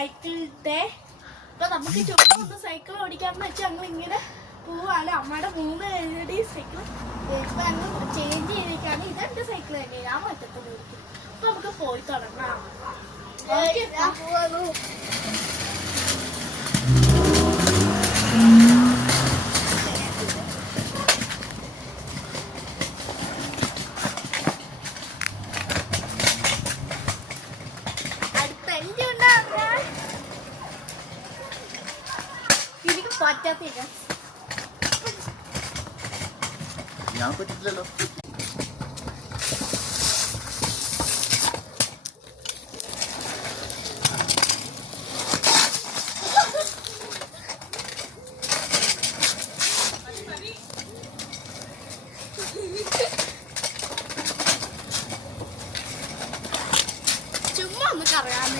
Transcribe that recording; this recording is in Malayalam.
സൈക്കിളിന്റെ അപ്പൊ നമുക്ക് ചുമ്മാ ഒന്ന് സൈക്കിൾ ഓടിക്കാമെന്ന് വെച്ചാൽ ഞങ്ങൾ ഇങ്ങനെ പോവാണ്. അമ്മയുടെ 3 കഴിഞ്ഞിട്ട് ഈ സൈക്കിൾ ഇപ്പൊ ഞങ്ങൾ ചേഞ്ച് ചെയ്തിട്ടാണ്. ഇതെന്റെ സൈക്കിൾ തന്നെ, ഞാൻ മറ്റത്തിൽ ഓടിക്കും. അപ്പൊ നമുക്ക് പോയി തുടങ്ങാം. പറ്റത്തില്ല, ഞാൻ പറ്റില്ലല്ലോ. ചുമ്മാ ഒന്ന് കറങ്ങാൻ